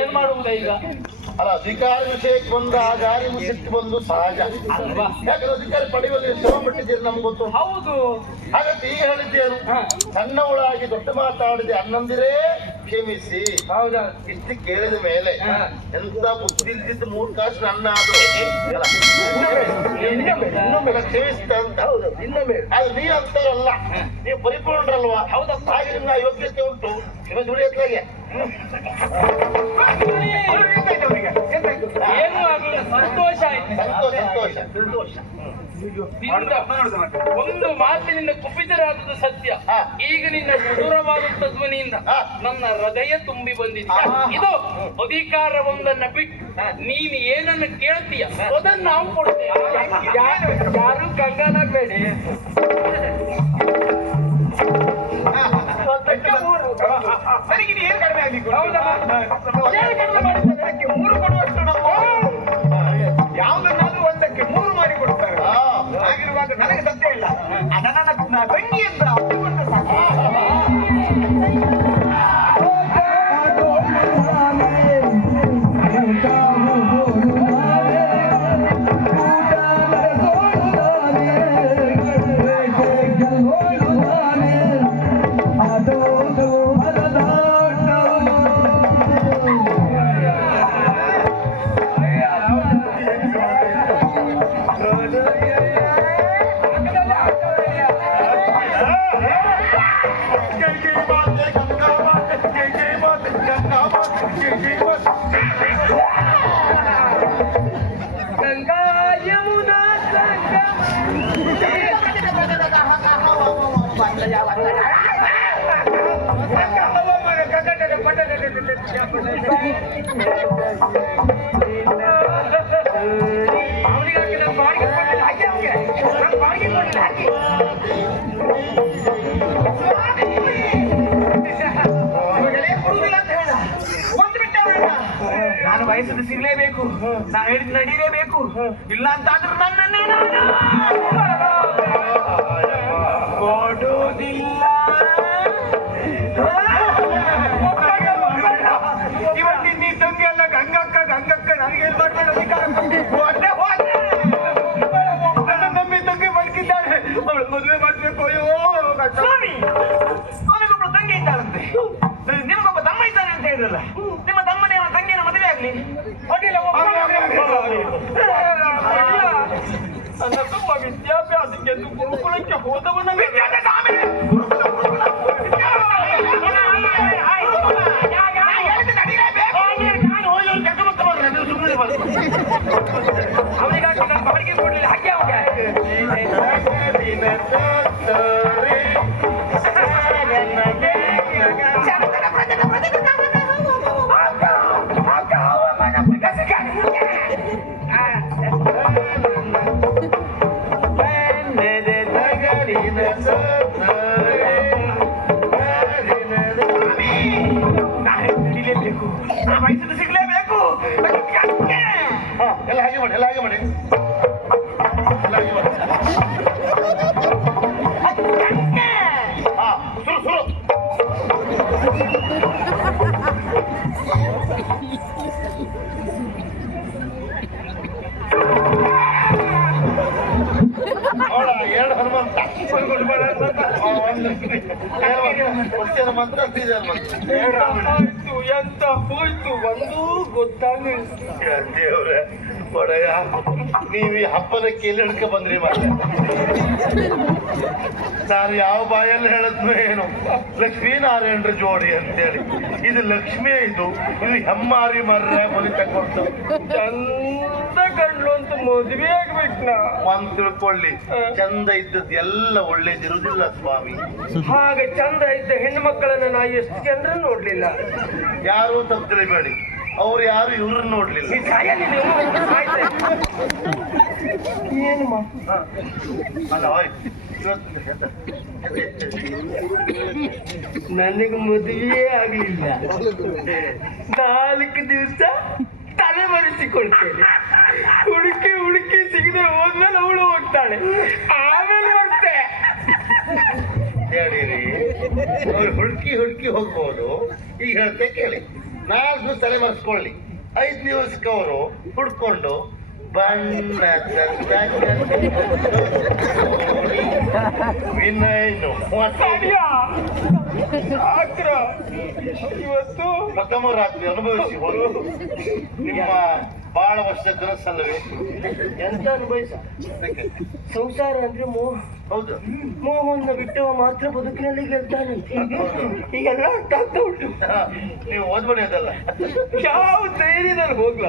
ಏನ್ ಮಾಡುವುದ ಈಗ? ಅಲ್ಲ, ಅಧಿಕಾರ ವಿಷಯಕ್ಕೆ ಬಂದಾಗ ನಿಮ್ಗೆ ಸಿಟ್ಟು ಬಂದು ಸಹಜ. ಯಾಕಂದ್ರೆ ಅಧಿಕಾರ ಪಡೆಯುವಲ್ಲಿ ಶ್ರಮ ಪಟ್ಟಿದ್ದೀರಿ ನಮ್ಗೆ ಗೊತ್ತು. ಹೌದು. ಹಾಗಂತ ಈಗ ಹೇಳಿದ್ದೇನು, ಸಣ್ಣವಳಾಗಿ ದೊಡ್ಡ ಮಾತಾಡಿದೆ ಅನ್ನಂದಿರೇ ಕ್ಷಮಿಸಿ. ಹೌದಾ? ಇಷ್ಟು ಕೇಳಿದ ಮೇಲೆ ಎಂತ ಬುದ್ಧಿ ಇಲ್ದಿದ್ದು 3 ಕಾಸು ನನ್ನ ಆದ್ರು ಇನ್ನೊಮ್ಮೆ ಕ್ಷಮಿಸ್ತಾ ಅಂತ. ಹೌದು, ಇನ್ನೊಮ್ಮೆ ಅದು ನೀವು ಅಂತಾರಲ್ಲ, ನೀವು ಪರಿಪೂರ್ಣರಲ್ವಾ? ಹೌದಪ್ಪ. ಹಾಗೆ ನಿಮ್ಮ ಯೋಗ್ಯತೆ ಉಂಟು. ದುಡಿಯತ್ಲಾಗೆ ಏನು ಆಗಲಿಲ್ಲ, ಸಂತೋಷ ಆಯ್ತು. ಸಂತೋಷ ಸಂತೋಷ. ಒಂದು ಮಾತಿನಿಂದ ಕುಪಿತರಾದದ್ದು ಸತ್ಯ. ಈಗ ನಿನ್ನ ಮಧುರವಾದಂತ ಧ್ವನಿಯಿಂದ ನನ್ನ ಹೃದಯ ತುಂಬಿ ಬಂದಿದೆ. ಇದು ಅಧಿಕಾರ ಒಂದನ್ನ ಬಿಟ್ಟು ನೀನು ಏನನ್ನು ಕೇಳ್ತೀಯ ಅದನ್ನು ನಾವು ಕೊಡ್ತೇವೆ. ಯಾರು ಕಂಗಾಲಾಗಬೇಡಿ. ಯಾವುದನ್ನಾದ್ರೂ ಒಂದಕ್ಕೆ 3 ಮಾಡಿ ಕೊಡ್ತಾರೆ. ಹಾಗಿರುವಾಗ ನನಗೆ ಸತ್ಯ ಇಲ್ಲ. ಅದನ್ನ ತಂಗಿ ಅಂತ ಅಪ್ಪಿಕೊಂಡ ಸಾಕು. ನಾನು ವಯಸ್ಸನ್ನು ಸಿಗಲೇಬೇಕು, ನಾ ಹೇಳಿದ್ ನಡೀಲೇಬೇಕು. ಇಲ್ಲ ಅಂತ ಆದ್ರೂ ನನ್ನನ್ನೇ ಕೊಡುವುದಿಲ್ಲ. ಇವತ್ತಿನ ನೀ ತಂಗಿ ಅಲ್ಲ, ಗಂಗಕ್ಕ ನನಗೆ ಮಾಡ್ಬೇಡ ಅಧಿಕಾರ. ನನ್ನ ನಂಬಿ ತಂಗಿ ಬದುಕಿದ್ದಾಳೆ, ಅವಳು ಮದುವೆ ಮಾಡ್ಬೇಕು. ಅಯ್ಯೋ ಸ್ವಾಮಿ, ಅವನಿಗೊಬ್ಬಳು ತಂಗಿ ಇದ್ದಾಳಂತೆ, ನಿಮ್ಗೊಬ್ಬ ತಮ್ಮ ಇದ್ದಾನೆ ಅಂತ ಹೇಳಿದ್ರಲ್ಲ. ನಿಮ್ಮ ತಮ್ಮನೇ ಅವನ ತಂಗಿನ ಮದುವೆ ಆಗ್ಲಿ. ನನ್ನ ತುಂಬ ವಿದ್ಯಾಭ್ಯಾಸಕ್ಕೆ ಗುರುಕುಲಕ್ಕೆ ಹೋದವನ ಅವನಿಗಾಗಿ ನಾನು ಬಾಡಿಗೆ ಕೊಡಲಿಲ್ಲ. ಹಾಗೆ ವಯಸ್ಸನ್ನು ಸಿಗ್ಲೇಬೇಕು. ಎಲ್ಲ ಹಾಗೆ ಮಾಡಿ, ಎಲ್ಲ ಹಾಗೆ ಮಾಡಿ, ಎಲ್ಲ ಹಾಗೆ ಮಾಡಿ. ಸುರು ಸುರು. ನೋಡ, 2 ಹನುಮಂತ ಮಂತ್ರ ಎಂತ ಹೋಯ್ತು ಒಂದು ಗೊತ್ತಾಗಲಿಲ್ಲ. ದೇವ್ರೆ ಒಡೆಯ, ನೀವು ಈ ಹಬ್ಬದ ಕೇಳಿಡ್ಕ ಬಂದ್ರಿ. ಮತ್ತೆ ನಾನು ಯಾವ ಬಾಯಲ್ಲಿ ಹೇಳದ್ನು ಏನು, ಲಕ್ಷ್ಮೀನಾರಾಯಣರ ಜೋಡಿ ಅಂತೇಳಿ. ಇದು ಲಕ್ಷ್ಮಿ, ಇದು ಹೆಮ್ಮಾರಿ ಮರ್ರೆ ಮನೆ ತಗೊಂಡು ಚಂದ ಗಂಡ್ಲು ಅಂತ ಮದುವೆ ಆಗ್ಬೇಕು. ನಾ ಒಂದ್ ತಿಳ್ಕೊಳ್ಳಿ, ಚಂದ ಇದ್ದದ್ದು ಎಲ್ಲ ಒಳ್ಳೇದಿರುವುದಿಲ್ಲ ಸ್ವಾಮಿ. ಹಾಗೆ ಚಂದ ಇದ್ದ ಹೆಣ್ಣು ಮಕ್ಕಳನ್ನ ನಾ ಎಷ್ಟು ಜನರನ್ನು ನೋಡ್ಲಿಲ್ಲ. ಯಾರು ತಪ್ಪು ತಿಳಿಬೇಡಿ, ಅವ್ರು ಯಾರು ಇವ್ರನ್ನ ನೋಡ್ಲಿಲ್ಲ. ಏನು ಅಲ್ಲ, ನನಗೆ ಮದುವೆ ಆಗ್ಲಿಲ್ಲ. 4 ದಿವಸ ತಲೆ ಮರೆಸಿಕೊಳ್ತೇನೆ. ಹುಡುಕಿ ಸಿಗದೆ ಹೋದ್ಮೇಲೆ ಅವಳು ಹೋಗ್ತಾಳೆ, ಆಮೇಲೆ ಹೋಗ್ತೆ. ಹೇಳಿರಿ, ಅವ್ರು ಹುಡುಕಿ ಹೋಗ್ಬೋದು. ಈಗ ಹೇಳ್ತೆ ಕೇಳಿ, 4 ದಿವಸ ತಲೆ ಮರೆಸ್ಕೊಳ್ಳಿ, 5 ದಿವಸಕ್ಕೆ ಅವರು ಹುಡ್ಕೊಂಡು ಬಣ್ಣ ವಿನಯ್ನು ಇವತ್ತು ಪ್ರಥಮ ರಾತ್ರಿ ಅನುಭವಿಸಿ ಹೋಗಿ ನಿಮ್ಮ ಬಹಳ ವರ್ಷದ ಕನಸಲ್ಲವೇ? ಎಂತ ಅನುಭವಿಸ ಸಂಸಾರ ಅಂದ್ರೆ ಮೋಹ. ಹೌದು, ಮೋಹವನ್ನ ಬಿಟ್ಟವ ಮಾತ್ರ ಬದುಕಿನಲ್ಲಿ ಗೆಲ್ತಾನಂತೆ. ಈಗೆಲ್ಲ ಅರ್ಥ ಉಂಟು. ನೀವು ಓದ್ಬೇಡಿ ಅದಲ್ಲ. ಯಾವ ಧೈರ್ಯದಲ್ಲಿ ಹೋಗ್ಲ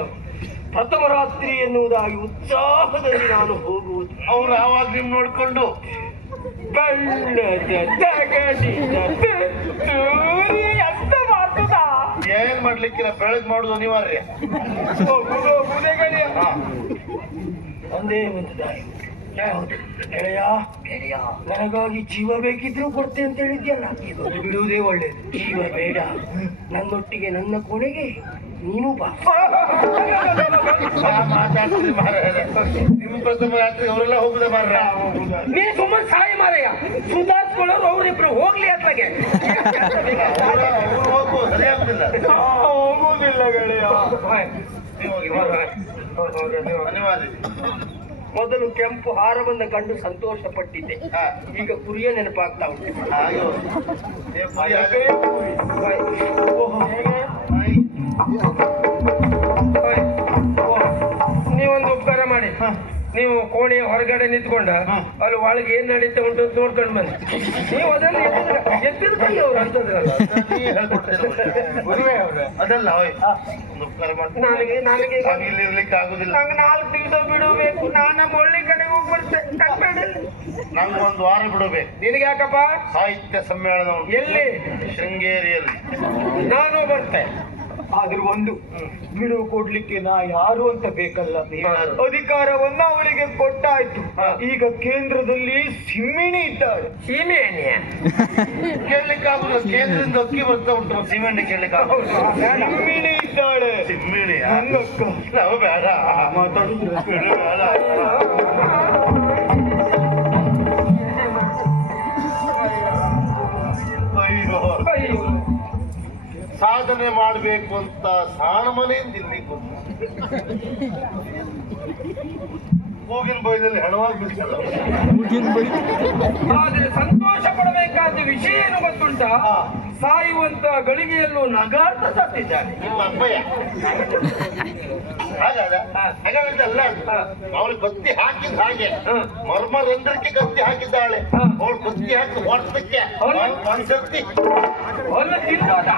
ಪ್ರಥಮ ರಾತ್ರಿ ಎನ್ನುವುದಾಗಿ ಉತ್ಸಾಹದಲ್ಲಿ ನಾನು ಹೋಗುವುದು. ಅವ್ರು ಆವಾಗ ನಿಮ್ ನೋಡ್ಕೊಂಡು ಅಂತ ಮಾಡ್ತದ ಏನ್ ಮಾಡ್ಲಿಕ್ಕಿಲ್ಲ, ಬೆಳಗ್ ಮಾಡುದು ಅನಿವಾರ್ಯ. ಒಂದೇ ಒಂದು ದಾರಿ. ಯಾವುದು? ಗೆಳೆಯ ನನಗಾಗಿ ಜೀವ ಬೇಕಿದ್ರು ಕೊಡ್ತೆ ಅಂತ ಹೇಳಿದ್ಯಲ್ಲ, ಇದು ಬಿಡುವುದೇ ಒಳ್ಳೇದು. ಜೀವ ಬೇಡ, ನನ್ನೊಟ್ಟಿಗೆ ನನ್ನ ಕೊನೆಗೆ ನೀನು ಬಾ. ಮಾತಾಡ್ತೀರಿ ಮಾರ್ರೆ. ನಿಮ್ ಪ್ರಥಮ ರಾತ್ರಿ ಅವರೆಲ್ಲ ಹೋಗುದ ಮಾರ್ರೆ. ನೀ ಸುಮ್ಮನೆ ಸಾಯ ಮಾರಯ್ಯ. ಸುಧಾರಿಸ್ಕೊಳ್ಳೋರು ಅವರಿಬ್ರು ಹೋಗ್ಲಿ ಅತ್ಲಾಗೆ. ಅವ್ರು ಹೋಗು, ಸರಿಯಾಗುದಿಲ್ಲ. ಹೋಗುದಿಲ್ಲ ಗೆಳೆಯ. ನೀವು ಹೋಗಿ ಅನಿವಾರ್ಯ. ಮೊದಲು ಕೆಂಪು ಹಾರವನ್ನ ಕಂಡು ಸಂತೋಷ ಪಟ್ಟಿದ್ದೆ, ಹಾ. ಈಗ ಕುರಿಯ ನೆನಪಾಗ್ತಾ ಉಂಟು. ಹಾಗೆ ಹೋಗಿ. ಏ, ಪುರಿ ಹಾಗೆ. ನೀವೊಂದು ಉಪಕಾರ ಮಾಡಿ, ನೀವು ಕೋಣೆಯ ಹೊರಗಡೆ ನಿಂತ್ಕೊಂಡ ಅಲ್ಲಿ ಒಳಗೆ ಏನ್ ನಡೀತಾ ಉಂಟು ಅಂತ ನೋಡ್ಕೊಂಡು ಬನ್ನಿ. ನೀವು ಅದನ್ನ ಎತ್ತಿರ್ತಾರೆ ಅವ್ರು ಅಂತದ್ರಲ್ಲ. ಅದಲ್ಲ ಒಂದು ಉಪಕಾರ ಮಾಡಿ. ನನಗೆ ಇಲ್ಲಿ ಇರ್ಲಿಕ್ಕೆ ಆಗುದಿಲ್ಲ. ನಂಗೆ 4 ದಿವಸ ಬಿಡಬೇಕು. ನಾನು ನಮ್ಮ ಒಳ್ಳೆ ಕಡೆ ಹೋಗಿ ಬರ್ತೇನೆ. ನಂಗೆ 1 ವಾರ ಬಿಡಬೇಕು. ನಿನಗೆ ಯಾಕಪ್ಪ? ಸಾಹಿತ್ಯ ಸಮ್ಮೇಳನ ಉಂಟು. ಎಲ್ಲಿ? ಶೃಂಗೇರಿಯಲ್ಲಿ. ನಾನು ಬರ್ತೇನೆ. ಆದ್ರೂ ಒಂದು ಬಿಡುವು ಕೊಡ್ಲಿಕ್ಕೆ ನಾ ಯಾರು ಅಂತ ಬೇಕಲ್ಲ. ಅಧಿಕಾರವನ್ನ ಅವಳಿಗೆ ಕೊಟ್ಟಾಯ್ತು. ಈಗ ಕೇಂದ್ರದಲ್ಲಿ ಸಿಮ್ಮಿಣಿ ಇದ್ದಾಳೆ. ಸೀಮೆಎಣ್ಣೆ ಕೇಳಲಿಕ್ಕೆ ಆಗುದಿಲ್ಲ. ಕೇಂದ್ರದಿಂದ ಅಕ್ಕಿ ಬರ್ತಾ ಉಂಟು, ಸಿಮೆಂಟ್ ಕೇಳಲಿಕ್ಕೆ ಆಗುದಿಲ್ಲ. ಸಿಮ್ಮಿಣಿ ಇದ್ದಾಳೆ. ಸಿಮ್ಮಿಣಿ ಹಂಗಕ್ಕ ನಾವು ಬೇಡ ಮಾತಾಡುದು ಬೇಡ. ಅಯ್ಯೋ, ಸಾಧನೆ ಮಾಡಬೇಕು ಅಂತ ಸಾಣ ಮನೆಯಿಂದ ಇಲ್ಲಿಗೆ ಹೋಗಿನ ಬೈದಲ್ಲಿ ಹೆಣವಾಗಿ ಬಿಡ್ತಲ್ಲ. ಆದ್ರೆ ಸಂತೋಷ ಪಡಬೇಕಾದ ವಿಷಯ ಏನು ಗೊತ್ತುಂಟ? ಸಾಯುವಂತ ಗಳಿಗೆಯಲ್ಲೂ ನಗಾಡ್ತಾ ಸತ್ತಿದ್ದಾನೆ ನಿಮ್ಮ ಅಪ್ಪಯ್ಯ. ಹಾಗಾದ ಹಾಗಾದಲ್ಲ, ಅವಳು ಕತ್ತಿ ಹಾಕಿದ ಹಾಗೆ ಮರ್ಮರಂಧ್ರಕ್ಕೆ ಕತ್ತಿ ಹಾಕಿದ್ದಾಳೆ. ಅವಳು ಕತ್ತಿ ಹಾಕಿ ಹೊರತಕ್ಕೆ ಒಂದ್ಸರ್ತಿ ಹೊಲ ತಿನ್ನೋದ